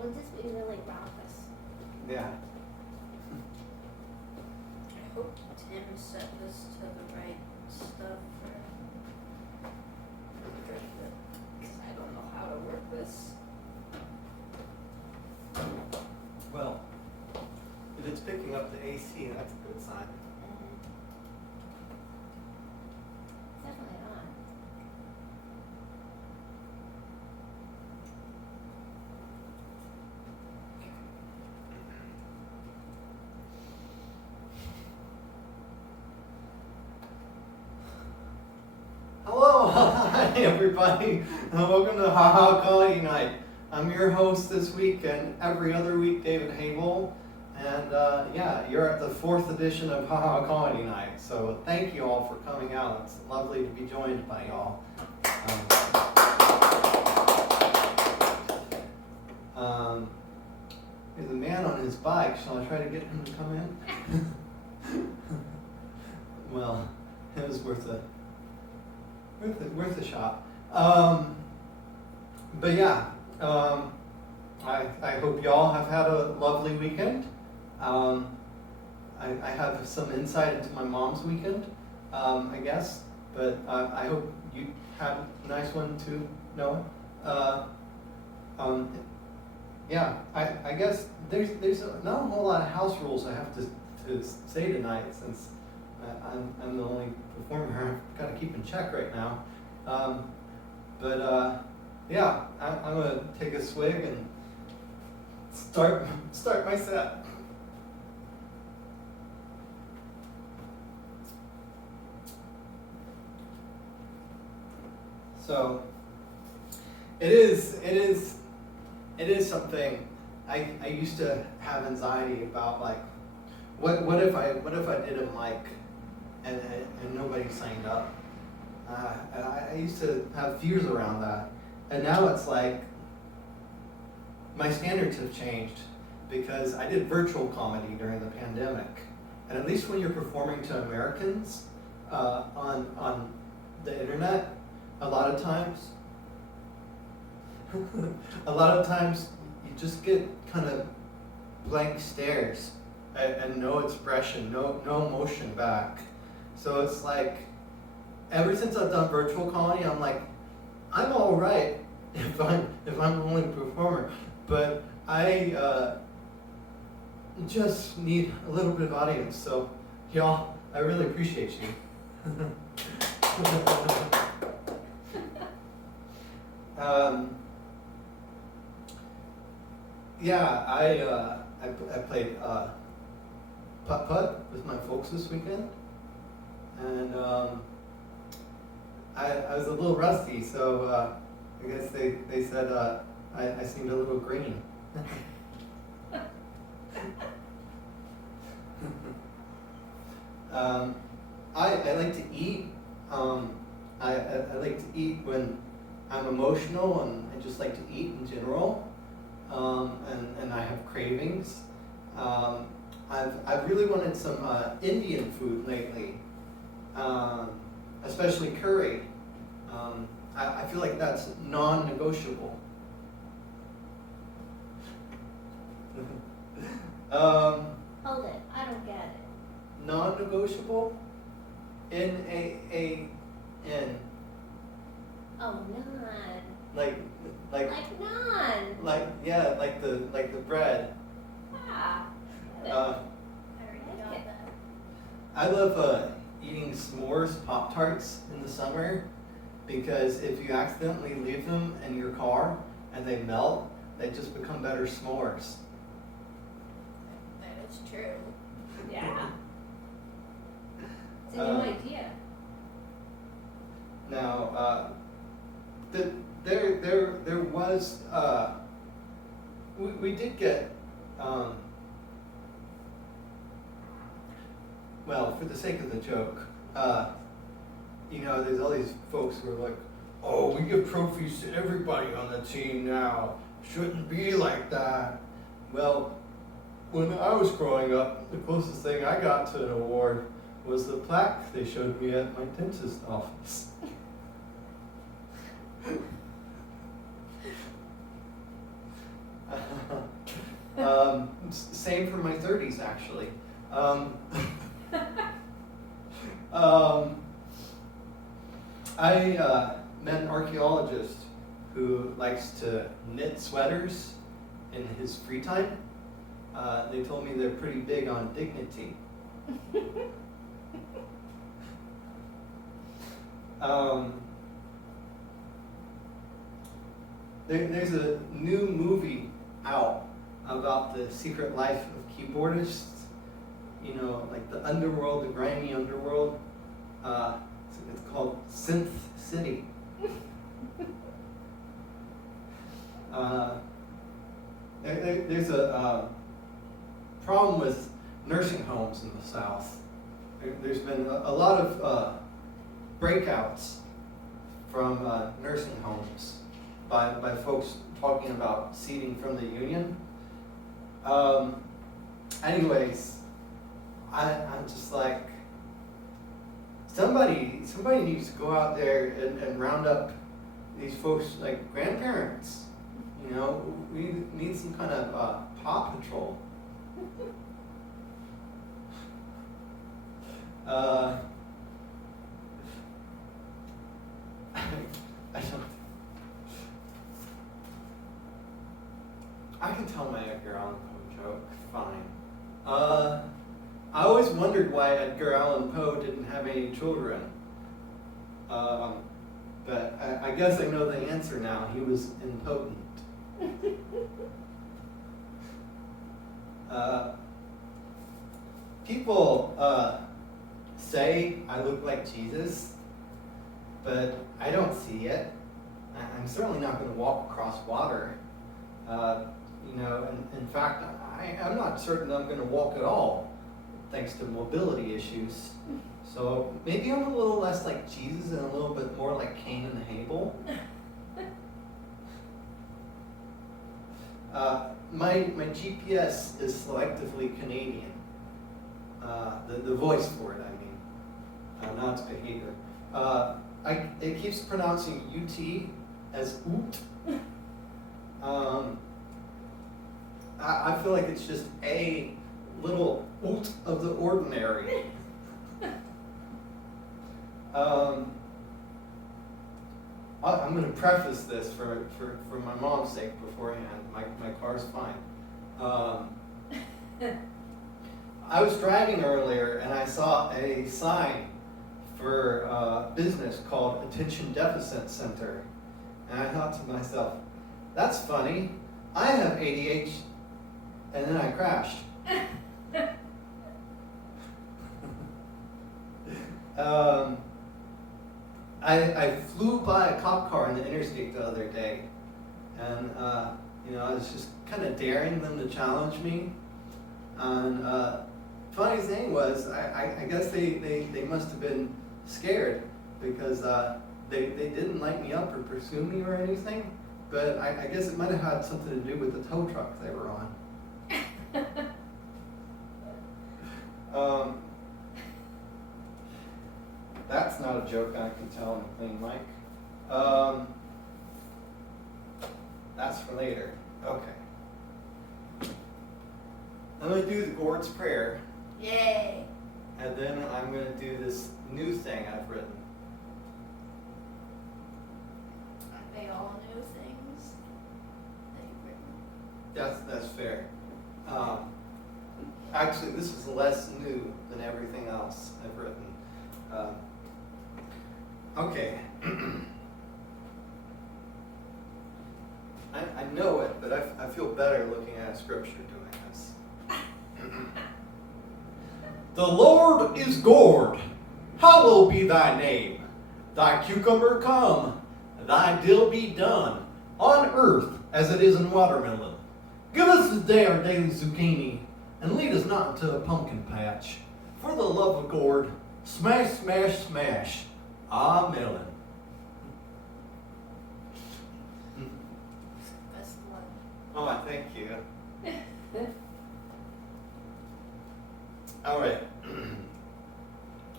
We'll just be really raucous. Yeah. I hope Tim set this to the right stuff because I don't know how to work this. Well, if it's picking up the AC, that's a good sign. It's definitely on. Hello, hi everybody, and welcome to Ha Ha Comedy Night. I'm your host this week and every other week, David Hable, and yeah, you're at the 4th edition of Ha Ha Comedy Night, so thank you all for coming out. It's lovely to be joined by y'all. There's a man on his bike. Shall I try to get him to come in? Well, it was worth a shot. But yeah, I hope y'all have had a lovely weekend. I have some insight into my mom's weekend, I guess, but I hope you had a nice one too, Noah. Yeah, I guess there's not a whole lot of house rules I have to say tonight since I'm the only performer I've got to keep in check right now. Yeah, I'm gonna take a swig and start my set. So it is something I used to have anxiety about, like what if I did a mic and nobody signed up. And I used to have fears around that. And now it's like my standards have changed because I did virtual comedy during the pandemic. And at least when you're performing to Americans on the internet, a lot of times you just get kind of blank stares and no expression, no emotion back. So it's like, ever since I've done virtual comedy, I'm like, I'm all right if I'm the only performer, but I just need a little bit of audience. So y'all, I really appreciate you. Yeah, I played putt-putt with my folks this weekend, and I was a little rusty, so I guess they said I seemed a little green. I like to eat. I like to eat when I'm emotional, and I just like to eat in general. And I have cravings. I've really wanted some Indian food lately, especially curry. I feel like that's non-negotiable. Hold it, I don't get it. Non-negotiable? N-A-A-N. Oh, none. Like none. Like the bread. Ah. I already got Okay. that. I love eating s'mores Pop-Tarts in the summer because if you accidentally leave them in your car and they melt, they just become better s'mores. That is true. Yeah. It's a new idea. Now, there was we did get well, for the sake of the joke, there's all these folks who are like, oh, we give trophies to everybody on the team now. Shouldn't be like that. Well, when I was growing up, the closest thing I got to an award was the plaque they showed me at my dentist office. Same for my 30s, actually. I met an archaeologist who likes to knit sweaters in his free time. They told me they're pretty big on dignity. There's a new movie out about the secret life of keyboardists. You know, like the underworld, the grimy underworld. It's called Synth City. There's a problem with nursing homes in the South. There's been a lot of breakouts from nursing homes by folks talking about seating from the union. Anyways, I'm just like, somebody needs to go out there and round up these folks like grandparents. You know, we need some kind of paw patrol. I can tell my Edgar Allan Poe joke fine. I always wondered why Edgar Allan Poe didn't have any children. But I guess I know the answer now. He was impotent. People say I look like Jesus, but I don't see it. I'm certainly not going to walk across water. In fact, I'm not certain I'm going to walk at all, thanks to mobility issues. So maybe I'm a little less like Jesus and a little bit more like Cain and Abel. My GPS is selectively Canadian. The voice for it, I mean, not its behavior. It keeps pronouncing UT as oot. I feel like it's just a little oot of the ordinary. I'm going to preface this for my mom's sake beforehand. My car's fine. I was driving earlier and I saw a sign for a business called Attention Deficit Center. And I thought to myself, that's funny. I have ADHD. And then I crashed. I flew by a cop car in the interstate the other day, and I was just kind of daring them to challenge me. And funny thing was, I guess they must have been scared because they didn't light me up or pursue me or anything. But I guess it might have had something to do with the tow truck they were on. That's not a joke I can tell on a clean mic. That's for later. Okay. I'm going to do the Lord's Prayer. Yay! And then I'm going to do this new thing I've written. Are they all new things that you've written? That's fair. Actually, this is less new than everything else I've written. Okay. I know it, but I feel better looking at scripture doing this. The Lord is gourd. Hallowed be thy name. Thy cucumber come. Thy dill be done. On earth as it is in watermelon. Give us this day our daily zucchini. And lead us not into a pumpkin patch. For the love of gourd. Smash, smash, smash. Amen. Best one. Oh, thank you. All right.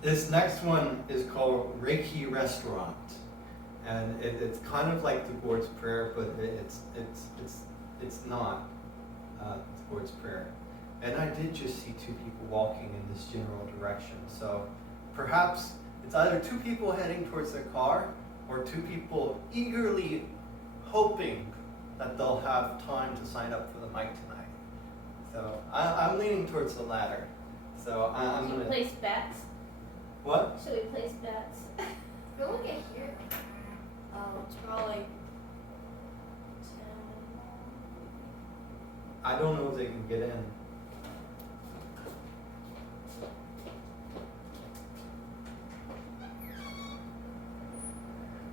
This next one is called Reiki Restaurant, and it's kind of like the Lord's Prayer, but it's not. towards prayer. And I did just see two people walking in this general direction. So perhaps it's either two people heading towards their car or two people eagerly hoping that they'll have time to sign up for the mic tonight. So I'm leaning towards the latter. So I'm Should going we to... place bets? What? Should we place bets? Go look at here. It's probably 10. I don't know if they can get in.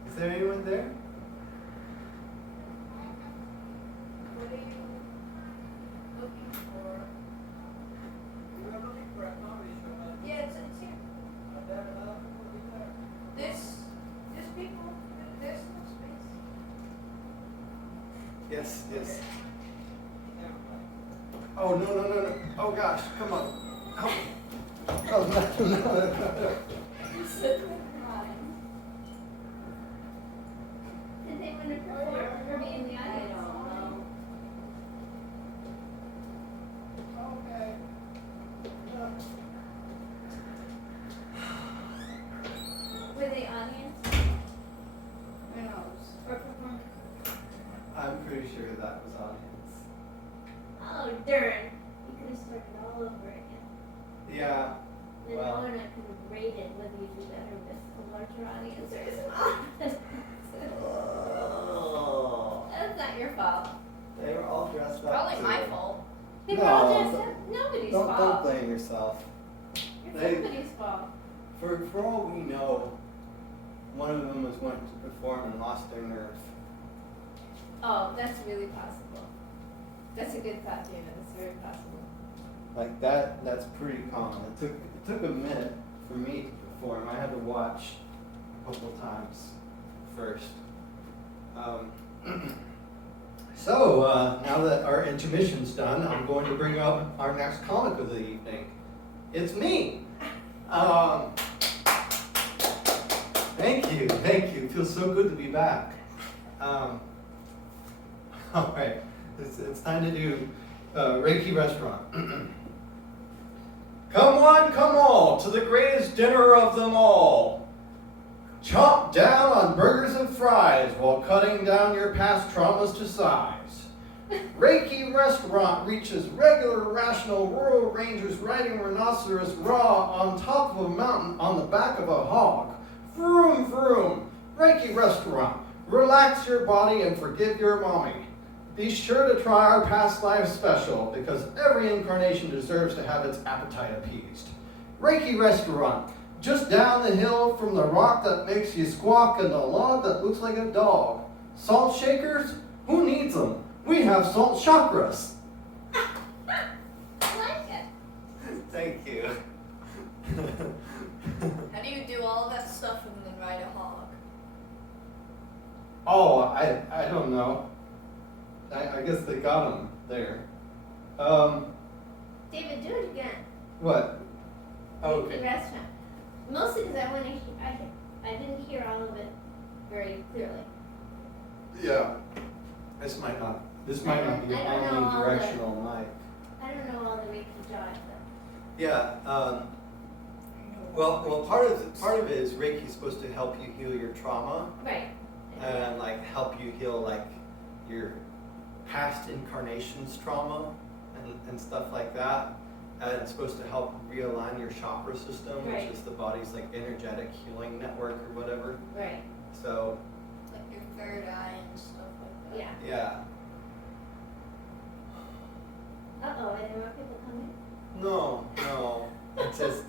Is there anyone there? What are you looking for? We're looking for a comedy show. Yeah, it's here. There's people. There's no space. Yes, yes. Oh, no. Oh, gosh, come on. Oh, no. Did they want to perform or be in the I audience? don't know. Okay. Were they audience Who knows? or performers? I'm pretty sure that was audience. Oh, darn. You could have started all over again. Yeah. Then Well. Owen and I could have rated whether you do better with a larger audience or a small audience. Oh, That's not your fault. they were all dressed up. Probably too. my fault. They were all No, dressed up. Nobody's Don't fault. blame yourself. It's they- somebody's fault. For all we know, one of them was went to perform and lost their nerve. Oh, that's really possible. That's a good thought, David. That's very possible. Like that's pretty common. It took a minute for me to perform. I had to watch a couple times first. So now that our intermission's done, I'm going to bring up our next comic of the evening. It's me. Thank you. It feels so good to be back. All right, it's time to do Reiki Restaurant. Come one, come all, to the greatest dinner of them all. Chomp down on burgers and fries while cutting down your past traumas to size. Reiki Restaurant reaches regular, rational rural rangers riding rhinoceros raw on top of a mountain on the back of a hog. Vroom, vroom. Reiki Restaurant. Relax your body and forgive your mommy. Be sure to try our past life special because every incarnation deserves to have its appetite appeased. Reiki Restaurant. Just down the hill from the rock that makes you squawk and the log that looks like a dog. Salt shakers? Who needs them? We have salt chakras. I like it. Thank you. How do you do all of that stuff and then ride a hog? Oh, I don't know. I guess they got them there. David, do it again. What? The Okay. restaurant. Mostly because I want to. I didn't hear all of it very clearly. Yeah. This might not be the I don't know all the- omnidirectional mic. I don't know all the Reiki jive though. Yeah. Well, part of it is Reiki is supposed to help you heal your trauma Right. and like help you heal like your past incarnations trauma and stuff like that. And it's supposed to help realign your chakra system, Right. which is the body's like energetic healing network or whatever. Right. So Like your third eye and stuff like that. Yeah. yeah. Uh-oh, are there more people coming? No. It's just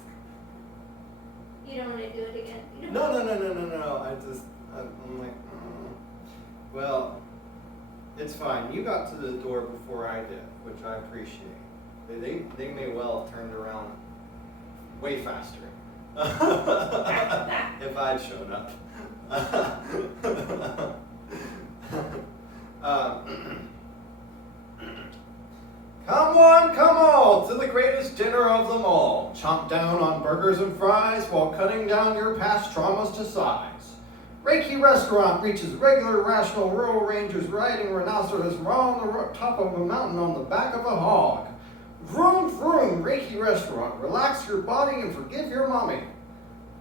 You don't want to do it again? You don't no. I'm like, well, it's fine. You got to the door before I did, which I appreciate. They may well have turned around way faster if I'd shown up. Come one, come all, to the greatest dinner of them all. Chomp down on burgers and fries while cutting down your past traumas to size. Reiki Restaurant reaches regular rational rural rangers riding rhinoceros raw on the top of a mountain on the back of a hog. Vroom vroom, Reiki Restaurant. Relax your body and forgive your mommy.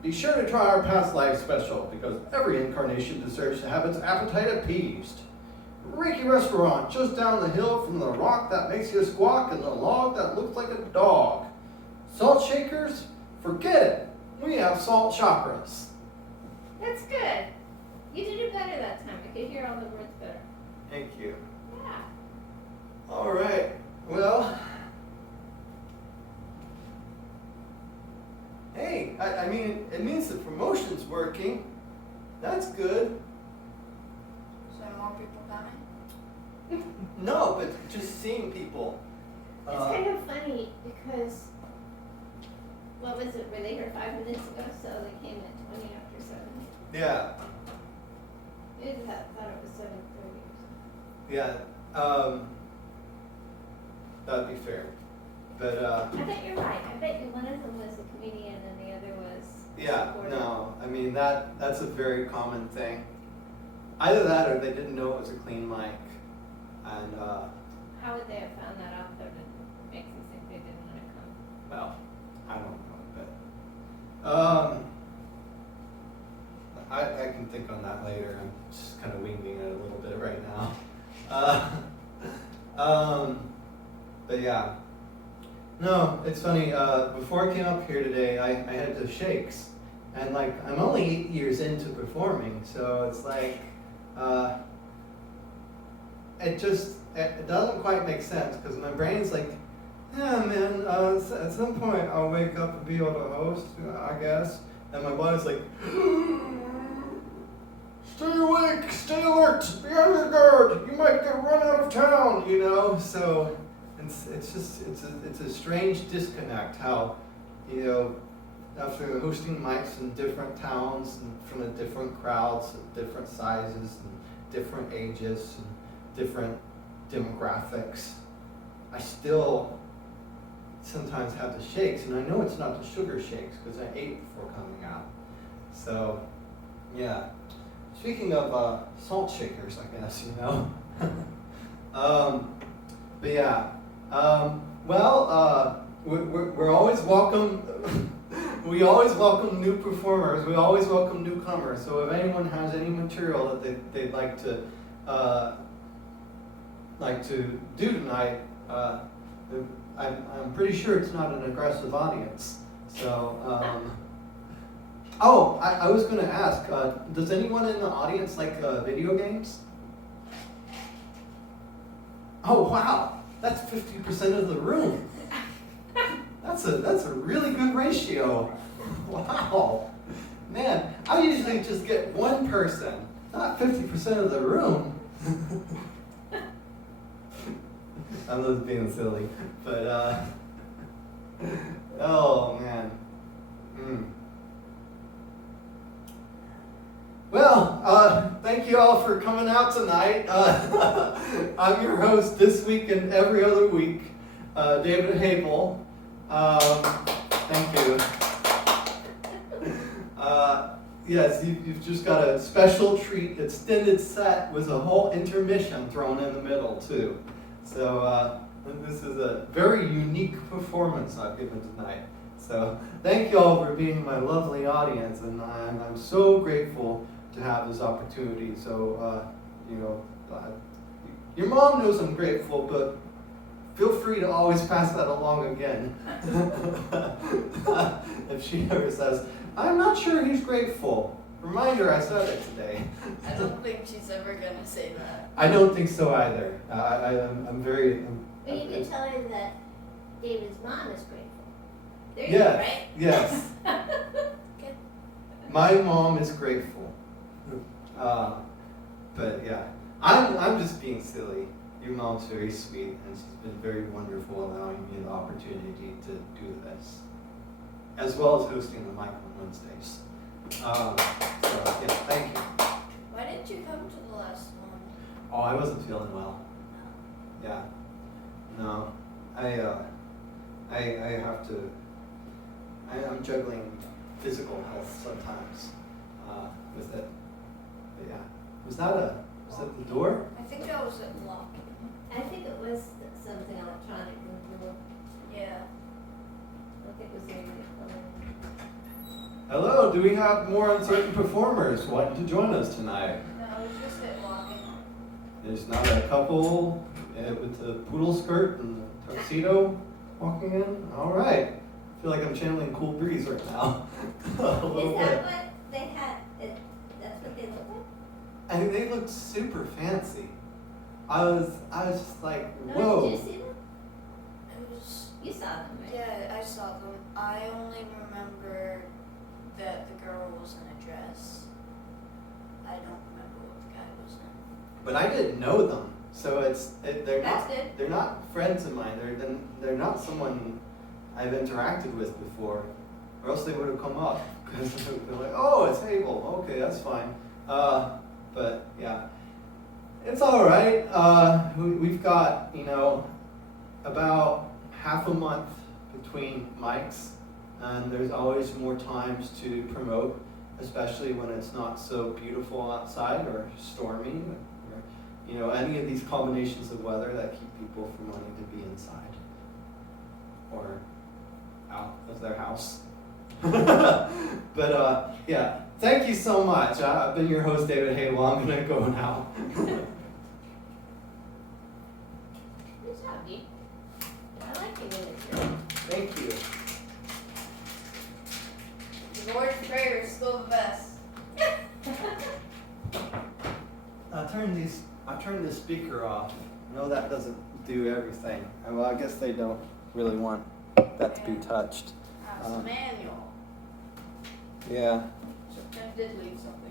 Be sure to try our past life special because every incarnation deserves to have its appetite appeased. Reiki Restaurant, just down the hill from the rock that makes you squawk and the log that looks like a dog. Salt shakers? Forget it. We have salt chakras. That's good. You did it better that time. I could hear all the words better. Thank you. Yeah. All right. Well, hey, I mean, it means the promotion's working. That's good. So more people coming? No, but just seeing people. It's kind of funny because, what was it, were they here 5 minutes ago? So they came at 20 after 7. Yeah, Maybe thought it was 7:30 yeah. That'd be fair. But I bet you're right. I bet you one of them was a comedian and the other was yeah, supportive. no. I mean that's a very common thing. Either that or they didn't know it was a clean mic, and How would they have found that out though to make them think they didn't want to come? well, I don't know, but I can think on that later. I'm just kind of winging it a little bit right now. But yeah. No, it's funny. Before I came up here today, I had the shakes, and like I'm only 8 years into performing, so it's like it doesn't quite make sense because my brain's like, yeah, man. At some point I'll wake up and be able to host, I guess, and my body's like, stay awake, stay alert, be on your guard. You might get run out of town, you know. So. It's a strange disconnect how, you know, after hosting mics in different towns and from the different crowds, different sizes and different ages and different demographics, I still sometimes have the shakes, and I know it's not the sugar shakes because I ate before coming out. So, yeah. Speaking of salt shakers, I guess, you know. But yeah. We're always welcome. We always welcome new performers. We always welcome newcomers. So if anyone has any material that they'd like to do tonight, I'm pretty sure it's not an aggressive audience. So, I was going to ask, does anyone in the audience like video games? Oh wow. That's 50% of the room. That's a really good ratio. Wow. Man, I usually just get one person, not 50% of the room. I'm just being silly. But oh man. Well, thank you all for coming out tonight. I'm your host this week and every other week, David Hapel. Thank you. Yes, you've just got a special treat, extended set with a whole intermission thrown in the middle too. So this is a very unique performance I've given tonight. So thank you all for being my lovely audience, and I'm so grateful to have this opportunity. So, your mom knows I'm grateful, but feel free to always pass that along again. If she ever says, I'm not sure he's grateful. Remind her I said it today. I don't think she's ever gonna say that. I don't think so either. I'm very... But you can tell her that David's mom is grateful. There you go, Yes, right? yes. Okay. My mom is grateful. But yeah, I'm just being silly. Your mom's very sweet, and she's been very wonderful allowing me the opportunity to do this, as well as hosting the mic on Wednesdays. So yeah, thank you. Why didn't you come to the last one? Oh, I wasn't feeling well. Yeah. No, I have to. I'm juggling physical health sometimes with it. But yeah, was that the door? I think that was it locking. I think it was something electronic in the door. Yeah. I don't think it was the phone. Hello, do we have more uncertain performers wanting to join us tonight? No, it was just it locking. There's not a couple with the poodle skirt and the tuxedo walking in? All right. I feel like I'm channeling Cool Breeze right now. A little Is bit. that what they had? That's what they look like? I think they looked super fancy. I was just like, No, whoa. did you see them? It was. You saw them, right? Yeah, I saw them. I only remember that the girl was in a dress. I don't remember what the guy was in. But I didn't know them, so they're That's not good. they're not friends of mine. They're not someone I've interacted with before, or else they would have come up because they're like, oh, it's Abel. Okay, that's fine. But yeah, it's all right. We've got about half a month between mics, and there's always more times to promote, especially when it's not so beautiful outside or stormy, or any of these combinations of weather that keep people from wanting to be inside or out of their house. But yeah, thank you so much. I've been your host, David Halo. I'm gonna go now. Good job, Dee. I like your miniature. Thank you. The Lord's Prayer is still the best. I turned the speaker off. No, that doesn't do everything. Well, I guess they don't really want that to be touched. House manual. Yeah. So Tim did leave something